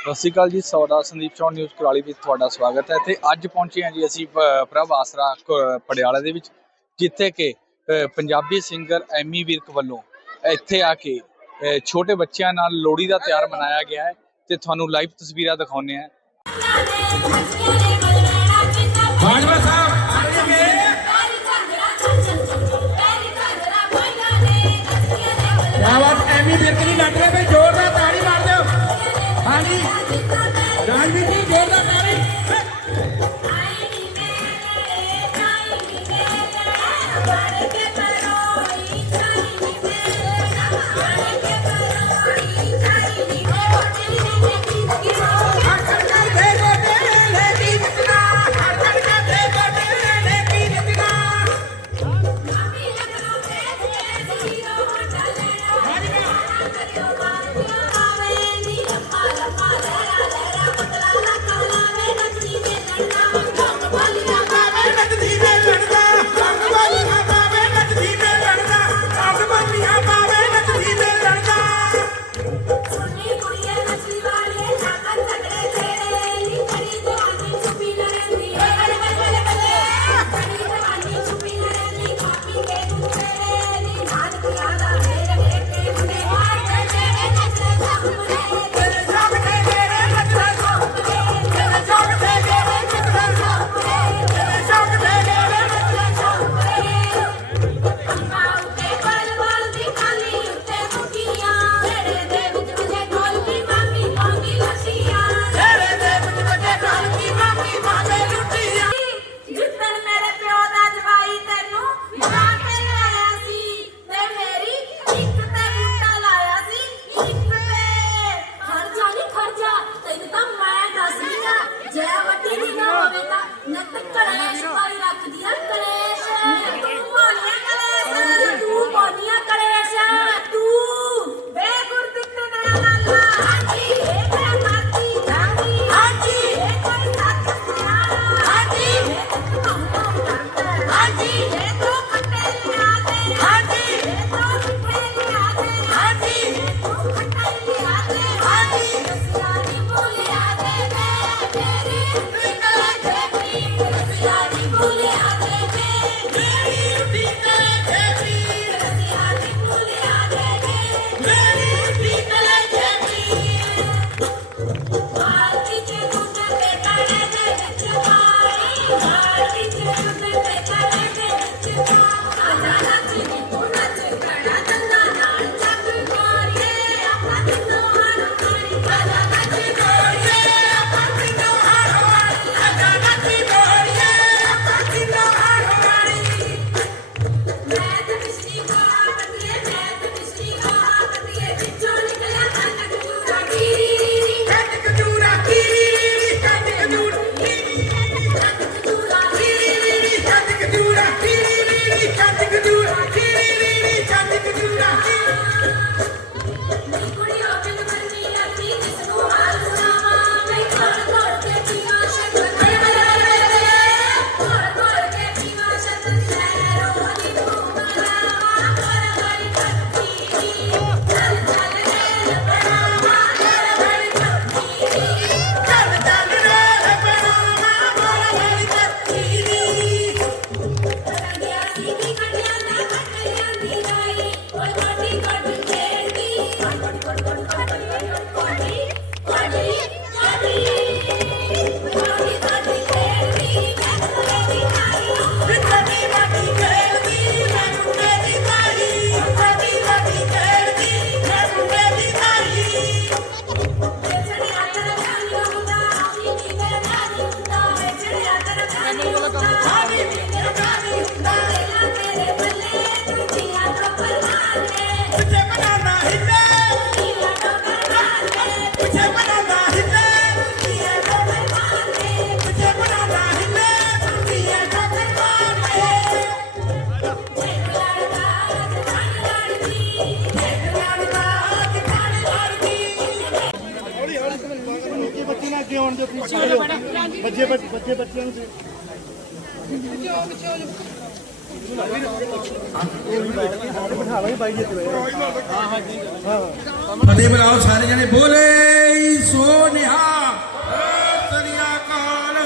ਸਤਿ ਸ਼੍ਰੀ ਅਕਾਲ ਜੀ ਸੌਦਾ ਸੰਦੀਪ ਚੌਣ ਨਿਊਜ਼ ਕੁਰਾਲੀ ਵਿੱਚ ਤੁਹਾਡਾ ਸਵਾਗਤ ਹੈ। ਤੇ ਅੱਜ ਪਹੁੰਚੇ ਹਾਂ ਜੀ ਅਸੀਂ ਪ੍ਰਭ ਆਸਰਾ ਪੜਿਆਲਾ ਦੇ ਵਿੱਚ, ਜਿੱਥੇ ਕਿ ਪੰਜਾਬੀ ਸਿੰਗਰ ਐਮੀ ਵਿਰਕ ਵੱਲੋਂ ਇੱਥੇ ਆ ਕੇ ਛੋਟੇ ਬੱਚਿਆਂ ਨਾਲ ਲੋਹੜੀ ਦਾ ਤਿਆਰ ਮਨਾਇਆ ਗਿਆ ਹੈ ਤੇ ਤੁਹਾਨੂੰ ਲਾਈਵ ਤਸਵੀਰਾਂ ਦਿਖਾਉਂਦੇ ਹਾਂ। ਭਾਜਪਾ ਸਾਹਿਬ ਐਮੀ ਵਿਰਕ ਬੱਚੇ ਬੱਚੇ ਬੱਚਿਆਂ ਨੂੰ ਫਤਿਹ ਬੁਲਾਓ ਸਾਰੇ ਜਣੇ ਬੋਲੇ ਸੋਨਿਹਾ ਸਤਿਆ ਕਾਲ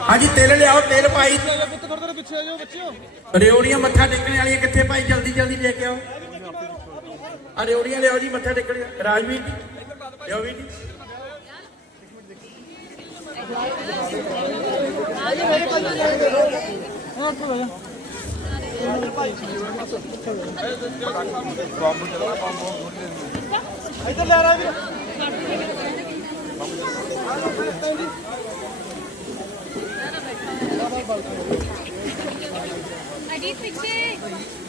ਹਾਂਜੀ ਤੇਲ ਲਿਆਓ ਤੇਲ ਭਾਈ। ਥੋੜਾ ਥੋੜਾ ਪਿੱਛੇ ਆ ਜਾਓ ਬੱਚਿਓ। ਰਿਓੜੀਆਂ ਮੱਥਾ ਟੇਕਣ ਵਾਲੀਆਂ ਕਿੱਥੇ ਭਾਈ? ਜਲਦੀ ਜਲਦੀ ਲੈ ਕੇ ਆਓ। ਆ ਰਿਓੜੀਆਂ ਲਿਆਓ ਜੀ, ਮੱਥਾ ਟੇਕਣ ਰਾਜਵੀਰ ਜੀ, ਲਿਆਓ ਵੀ ਜੀ। ਅਜੀ ਪਿੱਛੇ ਸੋ ਨਿਹਾ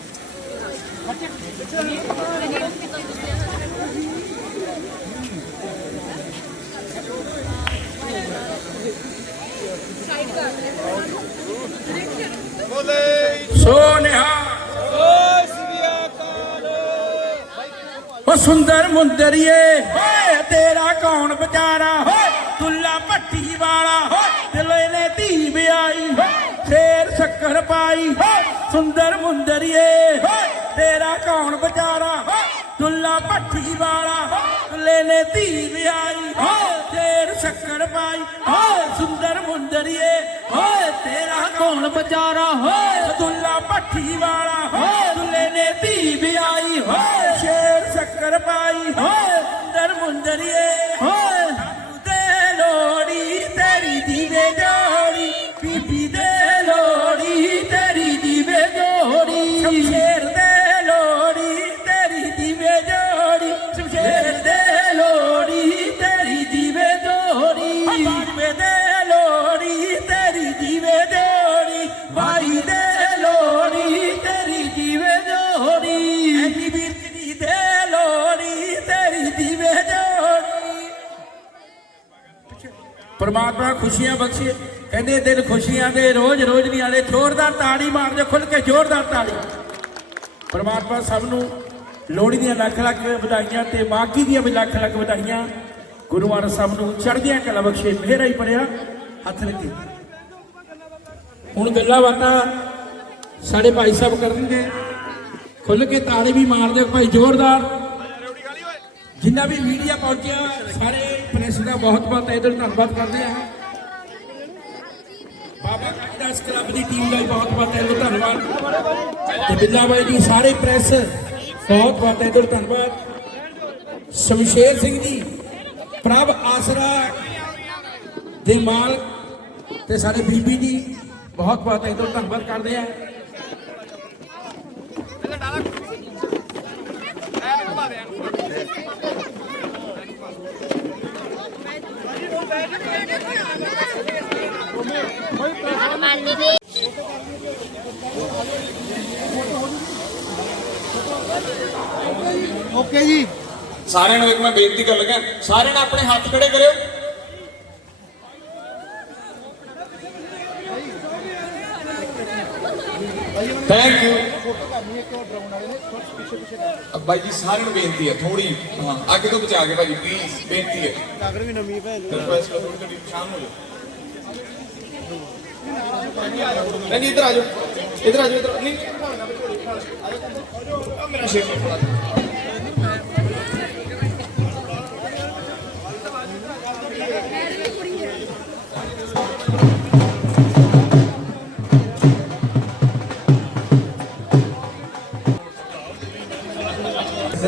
ਉਹ ਸੁੰਦਰ ਮੁੰਦਰੀਏ, ਹੋਏ ਤੇਰਾ ਕੌਣ ਵਿਚਾਰਾ? ਹੋਏ ਦੁੱਲਾ ਭੱਟੀ ਵਾਲਾ, ਹੋਏ ਦਿਲੇ ਨੇ ਧੀ ਵਿਆਈ ਹੋਏ ਸ਼ੇਰ ਸ਼ੱਕਰ ਪਾਈ। ਹੋਏ ਸੁੰਦਰ ਮੁੰਦਰੀਏ ਹੋਏ ਤੇਰਾ ਕੌਣ ਵਿਚਾਰਾ? ਹੋਏ ਦੁੱਲਾ ਭੱਠੀ ਵਾਲਾ ਹੋਏ ਦਿਲੇ ਨੇ ਧੀ ਵਿਆਈ ਹੋਏ ਸ਼ੇਰ ਸ਼ੱਕਰ ਪਾਈ। ਹੋਏ ਸੁੰਦਰ ਮੁੰਦਰੀਏ ਹੋਏ ਤੇਰਾ ਕੌਣ ਵਿਚਾਰਾ? ਹੋਏ ਦੁੱਲਾ ਭੱਠੀ ਵਾਲਾ ਪਰਮਾਤਮਾ ਖੁਸ਼ੀਆਂ ਬਖਸ਼ੇ। ਕਹਿੰਦੇ ਦਿਨ ਖੁਸ਼ੀਆਂ ਦੇ ਰੋਜ਼ ਰੋਜ਼ ਨਹੀਂ ਆਲੇ ਜ਼ੋਰਦਾਰ ਤਾੜੀ ਮਾਰ ਦਿਓ ਖੁੱਲ ਕੇ ਜ਼ੋਰਦਾਰ ਤਾੜੀ। ਪਰਮਾਤਮਾ ਸਭ ਨੂੰ ਲੋਹੜੀ ਦੀਆਂ ਲੱਖ ਲੱਖ ਵਧਾਈਆਂ ਤੇ ਮਾਗੀ ਦੀਆਂ ਵੀ ਲੱਖ ਲੱਖ ਵਧਾਈਆਂ। ਗੁਰੂ ਮਹਾਰਾਜ ਸਭ ਨੂੰ ਚੜ੍ਹਦੀਆਂ ਕਲਾ ਬਖਸ਼ੇ ਮੇਰਾ ਹੀ ਪੜਿਆ ਹੱਥ ਲੱਗੇ। ਹੁਣ ਗੱਲਾਂ ਬਾਤਾਂ ਸਾਡੇ ਭਾਈ ਸਾਹਿਬ ਕਰਨਗੇ ਖੁੱਲ ਕੇ ਤਾੜੀ ਵੀ ਮਾਰ ਦਿਓ ਭਾਈ ਜ਼ੋਰਦਾਰ। ਜਿੰਨਾ ਵੀ ਮੀਡੀਆ ਪਹੁੰਚਿਆ, ਸਾਰੇ ਦਾ ਬਹੁਤ ਬਹੁਤ ਤਹਿ ਦਿਲ ਧੰਨਵਾਦ ਕਰਦੇ ਹਾਂ। ਬਾਬਾ ਕਾਲੀਦਾਸ ਕਲੱਬ ਦੀ ਟੀਮ ਦਾ ਬਹੁਤ ਬਹੁਤ ਤਹਿ ਦਿਲ ਧੰਨਵਾਦ। ਤੇ ਬਿੱਲਾ ਬਾਈ ਜੀ ਸਾਰੇ ਪ੍ਰੈਸ, ਬਹੁਤ ਬਹੁਤ ਤਹਿ ਦਿਲ ਧੰਨਵਾਦ। ਸ਼ਮਸ਼ੇਰ ਸਿੰਘ ਜੀ, ਪ੍ਰਭ ਆਸਰਾ ਦੇ ਮਾਲਕ ਤੇ ਸਾਡੇ ਬੀਬੀ ਜੀ, ਬਹੁਤ ਬਹੁਤ ਤਹਿ ਦਿਲ ਧੰਨਵਾਦ ਕਰਦੇ ਹਾਂ। ਓਕੇ ਜੀ। ਸਾਰਿਆਂ ਨੂੰ ਇੱਕ ਮੈਂ ਬੇਨਤੀ ਕਰਨ ਲੱਗਾ, ਸਾਰਿਆਂ ਨੇ ਆਪਣੇ ਹੱਥ ਖੜੇ ਕਰਿਓ। ਥੈਂਕ ਯੂ ਬਾਈ ਜੀ ਸਾਰਿਆਂ ਨੂੰ ਬੇਨਤੀ ਹੈ ਥੋੜੀ ਹਾਂ ਅੱਗੇ ਤੋਂ ਬਚਾ ਕੇ ਭਾਜੀ ਪਲੀਜ਼ ਬੇਨਤੀ ਹੈ ਕਾਗਰ ਵੀ ਨਵੀਂ ਭੈਣ ਰਿਕੁਐਸਟ ਕਰੋ ਥੋੜੀ ਪਛਾਣ ਹੋ ਜਾਓ ਨਹੀਂ ਇੱਧਰ ਆ ਜਾਓ ਇੱਧਰ ਆ ਜਾਓ ਇੱਧਰ ਨਹੀਂ ਮੇਰਾ ਸ਼ੇਰ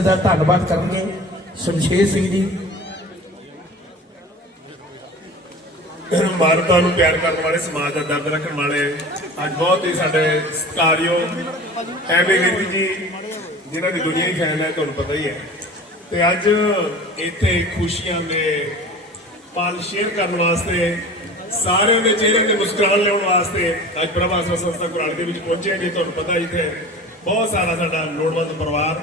ਦਾ ਧੰਨਵਾਦ ਕਰਨਗੇ ਸ਼ਮਸ਼ੇਰ ਸਿੰਘ ਜੀ। ਮਾਨਵਤਾ ਨੂੰ ਪਿਆਰ ਕਰਨ ਵਾਲੇ ਸਮਾਜ ਦਾ ਦਰਦ ਰੱਖਣ ਵਾਲੇ ਅੱਜ ਬਹੁਤ ਹੀ ਸਾਡੇ ਸਤਿਕਾਰਯੋਗ ਐਵੇਂ ਗਿਰਵੀ ਜੀ, ਜਿਨ੍ਹਾਂ ਦੀ ਦੁਨੀਆ ਹੀ ਫੈਨ ਹੈ, ਤੁਹਾਨੂੰ ਪਤਾ ਹੀ ਹੈ। ਤੇ ਅੱਜ ਇੱਥੇ ਖੁਸ਼ੀਆਂ ਦੇ ਪਲ ਸ਼ੇਅਰ ਕਰਨ ਵਾਸਤੇ, ਸਾਰਿਆਂ ਦੇ ਚਿਹਰੇ ਤੇ ਮੁਸਕਰਾਹਟ ਲਿਆਉਣ ਵਾਸਤੇ ਅੱਜ ਪ੍ਰਭਾ ਸੰਸਥਾ ਕੁਰਾਲੀ ਦੇ ਵਿੱਚ ਪਹੁੰਚੇ ਜੀ, ਤੁਹਾਨੂੰ ਪਤਾ ਇੱਥੇ ਬਹੁਤ ਸਾਰਾ ਸਾਡਾ ਲੋੜਵੰਦ ਪਰਿਵਾਰ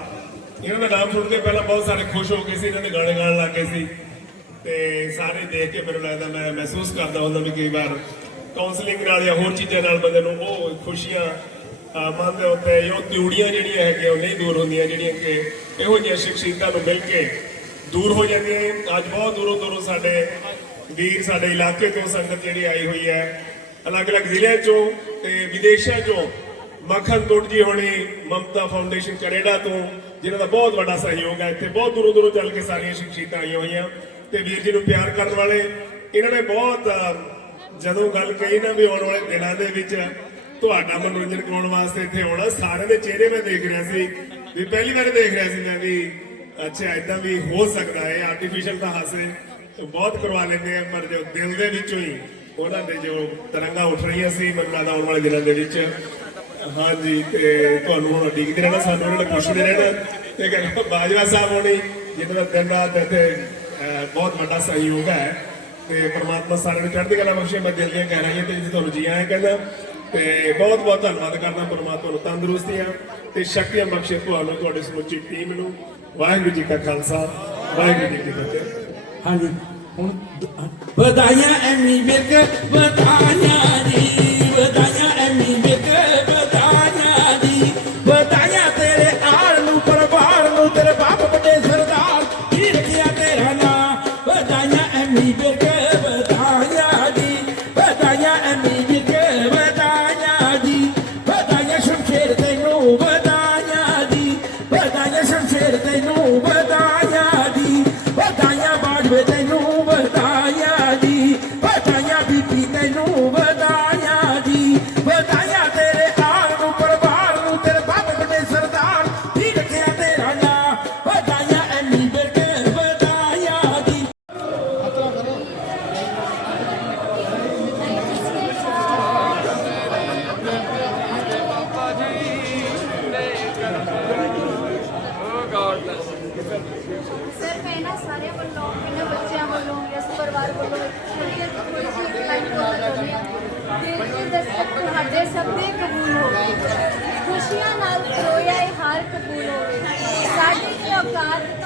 ਇਹਨਾਂ ਦਾ ਨਾਮ ਸੁਣ ਕੇ ਪਹਿਲਾਂ ਬਹੁਤ ਸਾਰੇ ਖੁਸ਼ ਹੋ ਗਏ ਸੀ, ਇਹਨਾਂ ਦੇ ਗਾਣੇ ਗਾਣ ਲੱਗ ਗਏ ਸੀ। ਤੇ ਸਾਰੇ ਦੇਖ ਕੇ ਮੈਨੂੰ ਲੱਗਦਾ ਮੈਂ ਮਹਿਸੂਸ ਕਰਦਾ ਹੁੰਦਾ ਵੀ ਕਈ ਵਾਰ ਕਾਉਂਸਲਿੰਗ ਨਾਲ ਜਾਂ ਹੋਰ ਚੀਜ਼ਾਂ ਨਾਲ ਬੰਦੇ ਨੂੰ ਉਹ ਖੁਸ਼ੀਆਂ ਮਨ ਦੇ ਉੱਤੇ ਜੋ ਤਿਉੜੀਆਂ ਜਿਹੜੀਆਂ ਹੈਗੀਆਂ ਉਹ ਨਹੀਂ ਦੂਰ ਹੁੰਦੀਆਂ, ਜਿਹੜੀਆਂ ਕਿ ਇਹੋ ਜਿਹੀਆਂ ਸ਼ਖਸੀਅਤਾਂ ਨੂੰ ਮਿਲ ਕੇ ਦੂਰ ਹੋ ਜਾਂਦੀਆਂ ਅੱਜ ਬਹੁਤ ਦੂਰੋਂ ਦੂਰੋਂ ਸਾਡੇ ਵੀਰ ਸਾਡੇ ਇਲਾਕੇ ਤੋਂ ਸੰਗਤ ਜਿਹੜੀ ਆਈ ਹੋਈ ਹੈ, ਅਲੱਗ-ਅਲੱਗ ਜ਼ਿਲ੍ਹਿਆਂ ਚੋਂ ਤੇ ਵਿਦੇਸ਼ਾਂ ਚੋਂ ਮੱਖਣ ਟੁੱਟ ਜੀ ਹੋਣੀ ਮਮਤਾ ਫਾਊਂਡੇਸ਼ਨ ਕੈਨੇਡਾ ਤੋਂ, ਜਿਨ੍ਹਾਂ ਦਾ ਬਹੁਤ ਵੱਡਾ ਸਹਿਯੋਗ ਹੈ, ਇੱਥੇ ਬਹੁਤ ਦੂਰੋਂ ਦੂਰੋਂ ਚੱਲ ਕੇ ਸਾਰੀਆਂ ਸ਼ਖਸੀਅਤਾਂ ਆਈਆਂ ਹੋਈਆਂ। ਤੇ ਵੀਰ ਜੀ ਨੂੰ ਪਿਆਰ ਕਰਨ ਵਾਲੇ, ਇਹਨਾਂ ਨੇ ਬਹੁਤ ਜਦੋਂ ਗੱਲ ਕਹੀ ਨਾ ਵੀ ਆਉਣ ਵਾਲੇ ਦਿਨਾਂ ਦੇ ਵਿੱਚ ਤੁਹਾਡਾ ਮਨੋਰੰਜਨ ਕਰਾਉਣ ਵਾਸਤੇ ਇੱਥੇ ਆਉਣਾ, ਸਾਰਿਆਂ ਦੇ ਚਿਹਰੇ ਮੈਂ ਦੇਖ ਰਿਹਾ ਸੀ, ਵੀ ਪਹਿਲੀ ਵਾਰ ਦੇਖ ਰਿਹਾ ਸੀ ਮੈਂ ਵੀ, ਅੱਛਾ ਇਦਾਂ ਵੀ ਹੋ ਸਕਦਾ ਹੈ ਆਰਟੀਫੀਸ਼ੀਅਲ ਤਾਂ ਹਾਸੇ ਬਹੁਤ ਕਰਵਾ ਲੈਂਦੇ ਆ, ਪਰ ਜੋ ਦਿਲ ਦੇ ਵਿੱਚੋਂ ਹੀ ਉਹਨਾਂ ਦੇ ਜੋ ਤਰੰਗਾਂ ਉੱਠ ਰਹੀਆਂ ਸੀ, ਮੈਨੂੰ ਲੱਗਦਾ ਆਉਣ ਵਾਲੇ ਦਿਨਾਂ ਦੇ ਵਿੱਚ ਹਾਂਜੀ, ਤੇ ਤੁਹਾਨੂੰ ਹੁਣ ਉਡੀਕਦੇ ਰਹਿਣਾ, ਸਾਨੂੰ ਉਹਨਾਂ ਨੇ ਪੁੱਛਦੇ ਰਹਿਣਾ ਤੇ ਕਹਿੰਦਾ, ਬਾਜਵਾ ਸਾਹਿਬ ਹੋਣੀ, ਜਿਨ੍ਹਾਂ ਦਾ ਦਿਨ ਰਾਤ ਇੱਥੇ ਬਹੁਤ ਵੱਡਾ ਸਹਿਯੋਗ ਹੈ। ਤੇ ਪ੍ਰਮਾਤਮਾ ਸਾਰਿਆਂ ਨੂੰ ਚੜ੍ਹਦੀ ਕਲਾ ਬਖਸ਼ੇ, ਮੈਂ ਦਿਲ ਦੀਆਂ ਗਹਿਰਾਈਆਂ ਤੇ ਜੀ ਤੁਹਾਨੂੰ ਜੀ ਆਇਆਂ ਕਹਿੰਦਾ। ਤੇ ਬਹੁਤ ਬਹੁਤ ਧੰਨਵਾਦ ਕਰਦਾ ਪ੍ਰਮਾਤਮਾ ਨੂੰ ਤੰਦਰੁਸਤੀਆਂ ਤੇ ਸ਼ਕਤੀਆਂ ਬਖਸ਼ੇ ਤੁਹਾਨੂੰ ਤੁਹਾਡੀ ਸਮੁੱਚੀ ਟੀਮ ਨੂੰ। ਵਾਹਿਗੁਰੂ ਜੀ ਕਾ ਖਾਲਸਾ, ਵਾਹਿਗੁਰੂ ਜੀ ਕੀ ਫਤਿਹ। ਹਾਂਜੀ, ਹੁਣ ਵਧਾਈਆਂ ਐਮੀ ਵਿਰਕ ਵਧਾਈਆਂ ਜੀ।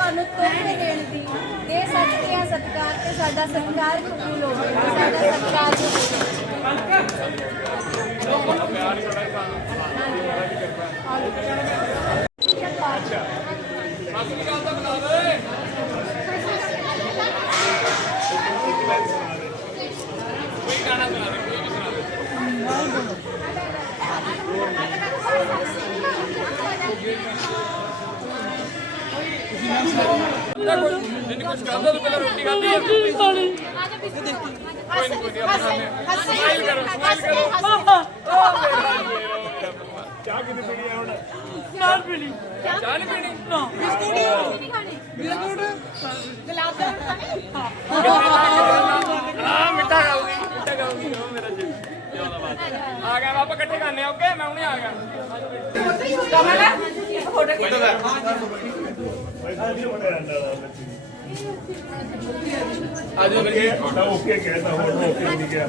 ਤੁਹਾਨੂੰ ਤੋਹਫੇ ਦੇਣ ਦੀ। ਦੇ ਸਕਦੇ ਆ ਸਤਿਕਾਰ ਤੇ ਸਾਡਾ ਸਤਿਕਾਰ ਕਬੂਲ ਹੋਵੇ ਸਾਡਾ ਸਤਿਕਾਰ ਕਬੂਲ ਹੋਵੇ ਚਾਹ ਕਿਤੇ ਪੀਣੀ ਆ ਹੁਣ ਚਾਹ ਨਹੀਂ ਪੀਣੀ ਨਾ ਬਿਸਕੁਟ ਖਾਣੇ ਬਿਸਕੁਟ ਗੁਲਾਬ ਜਾਮੁਨ ਖਾਣੇ ਆ ਗਿਆ ਬਾਬਾ ਇਕੱਠੇ ਕਰਨੇ ਓਕੇ ਮੈਂ ਹੁਣੇ ਆ ਗਿਆ। ਅੱਜ ਲੱਗੇ ਤੁਹਾਡਾ ਓਕੇ ਕਹਿਤਾ ਹੋਰ ਓਕੇ ਨਹੀਂ ਗਿਆ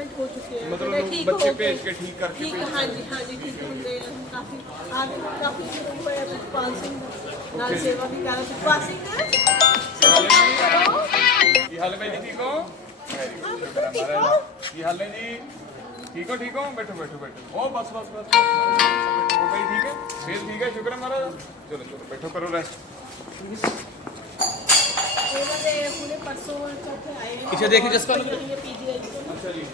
ਜਿਹੜੇ ਠੀਕ ਬੱਚੇ ਹੋ ਭੇਜ ਕੇ ਠੀਕ ਕਰਕੇ ਠੀਕ ਹਾਂਜੀ ਹਾਂਜੀ ਠੀਕ ਹੁੰਦੇ ਆ ਹੁਣ ਕਾਫੀ ਆਗੇ ਕਾਫੀ ਸ਼ੁਰੂ ਹੋਇਆ ਪ੍ਰਿਤਪਾਲ ਸਿੰਘ ਨਾਲ ਸੇਵਾ ਵੀ ਕਰ ਪ੍ਰਿਤਪਾਲ ਸਿੰਘ ਸੇਵਾ ਕਰੋ ਕੀ ਹਾਲ ਹੈ ਬਾਈ ਜੀ ਠੀਕ ਹੋ ਠੀਕ ਹੋ ਕੀ ਹਾਲ ਹੈ ਜੀ ਠੀਕ ਹੋ ਠੀਕ ਹੋ ਬੈਠੋ ਬੈਠੋ ਬੈਠੋ ਉਹ ਬਸ ਬਸ ਬਸ ਉਹ ਬਾਈ ਠੀਕ ਹੈ ਫੇਰ ਠੀਕ ਹੈ ਸ਼ੁਕਰ ਹੈ ਮਹਾਰਾਜ ਚਲੋ ਚਲੋ ਬੈਠੋ ਕਰੋ ਰੈਸਟ ਇਹਨਾਂ ਦੇ ਹੁਣੇ ਪਰਸੋਂ ਚੌਥੇ ਆਏ ਨੇ। ਪਿੱਛੇ ਦੇਖ ਜਿਸ ਕੋਲ ਪੀਜੀਆਈ ਤੋਂ ਅੱਛਾ ਜੀ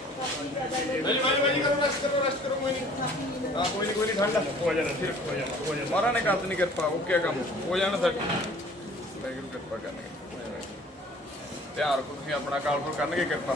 ਕਰੋ ਕਰੋ ਰੈਸਟ ਕਰੋ ਕੋਈ ਨਹੀਂ। ਹਾਂ ਕੋਈ ਨਹੀਂ ਕੋਈ ਨਹੀਂ ਠੰਡਾ ਹੋ ਜਾਣਾ ਠੀਕ ਹੋ ਜਾਣਾ ਹੋ ਜਾਣਾ। ਮਹਾਰਾਜ ਨੇ ਕਰ ਦੇਣੀ ਕਿਰਪਾ ਓਕੇ ਕੰਮ। ਹੋ ਜਾਣਾ ਸੈੱਟ ਵਾਹਿਗੁਰੂ ਕਿਰਪਾ ਕਰਨਗੇ। ਧਿਆਨ ਰੱਖੋ ਤੁਸੀਂ ਆਪਣਾ ਕਾਲਪੁਰ ਕਰਨਗੇ ਕਿਰਪਾ।